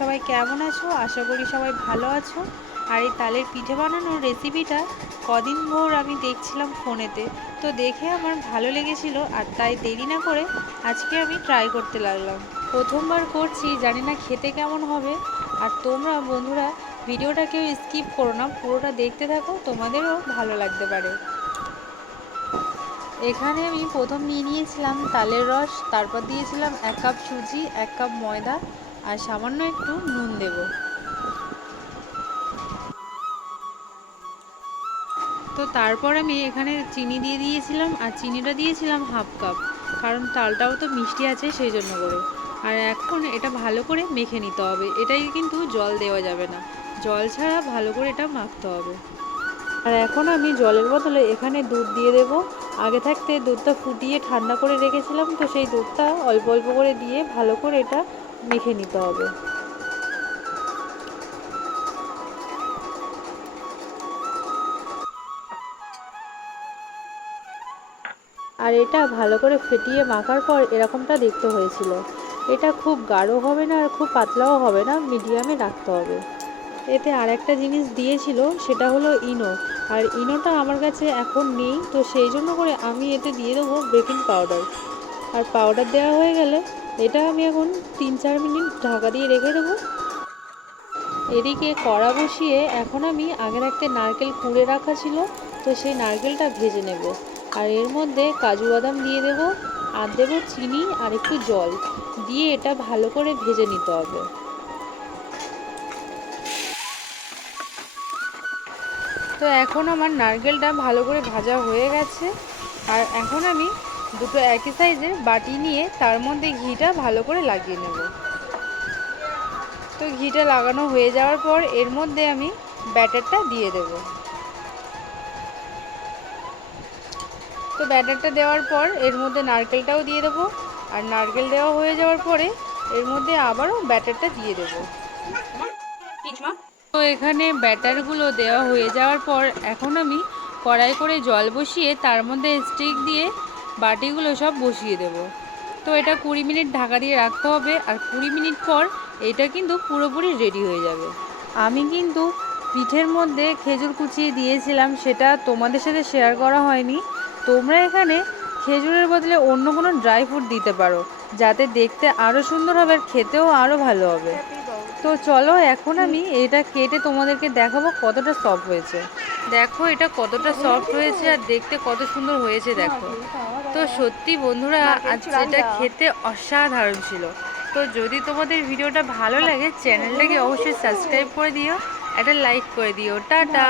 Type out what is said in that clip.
সবাই কেমন আছো? আশা করি সবাই ভালো আছো। আর এই তালের পিঠে বানানোর রেসিপিটা কদিন ভোর আমি দেখছিলাম ফোনেতে। তো দেখে আমার ভালো লেগেছিল আর তাই দেরি না করে আজকে আমি ট্রাই করতে লাগলাম। প্রথমবার করছি, জানি না খেতে কেমন হবে। আর তোমরা বন্ধুরা ভিডিওটা কেউ স্কিপ করো না, পুরোটা দেখতে থাকো, তোমাদেরও ভালো লাগতে পারে। এখানে আমি প্রথম নিয়ে নিয়েছিলাম তালের রস, তারপর দিয়েছিলাম এক কাপ সুজি, এক কাপ ময়দা আর সামান্য একটু নুন দেব। তো তারপর আমি এখানে চিনি দিয়ে দিয়েছিলাম, আর চিনিটা দিয়েছিলাম হাফ কাপ। কারণ তালটাও তো মিষ্টি আছে সেই জন্য করে। আর এখন এটা ভালো করে মেখে নিতে হবে। এটাই কিন্তু জল দেওয়া যাবে না। জল ছাড়া ভালো করে এটা মাখতে হবে। আর এখন আমি জলের বদলে এখানে দুধ দিয়ে দেব। আগে থাকতে দুধটা ফুটিয়ে ঠান্ডা করে রেখেছিলাম, তো সেই দুধটা অল্প অল্প করে দিয়ে ভালো করে এটা মেখে নিতে হবে। আর এটা ভালো করে ফেটিয়ে মাখার পর এরকমটা দেখতে হয়েছিল। এটা খুব গাঢ় হবে না আর খুব পাতলাও হবে না, মিডিয়ামে রাখতে হবে। এতে আর একটা জিনিস দিয়েছিল, সেটা হলো ইনো। আর ইনোটা আমার কাছে এখন নেই, তো সেই জন্য করে আমি এতে দিয়ে দেবো বেকিং পাউডার। আর পাউডার দেওয়া হয়ে গেলে এটা আমি এখন তিন চার মিনিট ঢাকা দিয়ে রেখে দেবো। এদিকে কড়া বসিয়ে এখন আমি আগের একটা নারকেল কুড়ে রাখা ছিল, তো সেই নারকেলটা ভেজে নেব। আর এর মধ্যে কাজু বাদাম দিয়ে দেব, আর দেবো চিনি আর একটু জল। দিয়ে এটা ভালো করে ভেজে নিতে হবে। তো এখন আমার নারকেলটা ভালো করে ভাজা হয়ে গেছে আর এখন আমি দুটো একই সাইজের বাটি নিয়ে তার মধ্যে ঘিটা ভালো করে লাগিয়ে নেব তো ঘিটা লাগানো হয়ে যাওয়ার পর এর মধ্যে আমি ব্যাটারটা দিয়ে দেব তো ব্যাটারটা দেওয়ার পর এর মধ্যে নারকেলটাও দিয়ে দেবো আর নারকেল দেওয়া হয়ে যাওয়ার পরে এর মধ্যে আবারও ব্যাটারটা দিয়ে দেবো তো এখানে ব্যাটারগুলো দেওয়া হয়ে যাওয়ার পর এখন আমি কড়াই করে জল বসিয়ে তার মধ্যে স্টিক দিয়ে বাটিগুলো সব বসিয়ে দেব। তো এটা কুড়ি মিনিট ঢাকা দিয়ে রাখতে হবে আর কুড়ি মিনিট পর এটা কিন্তু পুরোপুরি রেডি হয়ে যাবে। আমি কিন্তু পিঠের মধ্যে খেজুর কুচিয়ে দিয়েছিলাম, সেটা তোমাদের সাথে শেয়ার করা হয়নি। তোমরা এখানে খেজুরের বদলে অন্য কোনো ড্রাই ফ্রুট দিতে পারো, যাতে দেখতে আরও সুন্দর হবে আর খেতেও আরও ভালো হবে। তো চলো এখন আমি এটা কেটে তোমাদেরকে দেখাবো কতটা সফট হয়েছে। দেখো এটা কতটা সফট হয়েছে আর দেখতে কত সুন্দর হয়েছে দেখো। তো সত্যি বন্ধুরা আজ এটা খেতে অসাধারণ ছিল। তো যদি তোমাদের ভিডিওটা ভালো লাগে চ্যানেলটাকে অবশ্যই সাবস্ক্রাইব করে দিও একটা লাইক করে দিও। টাটা!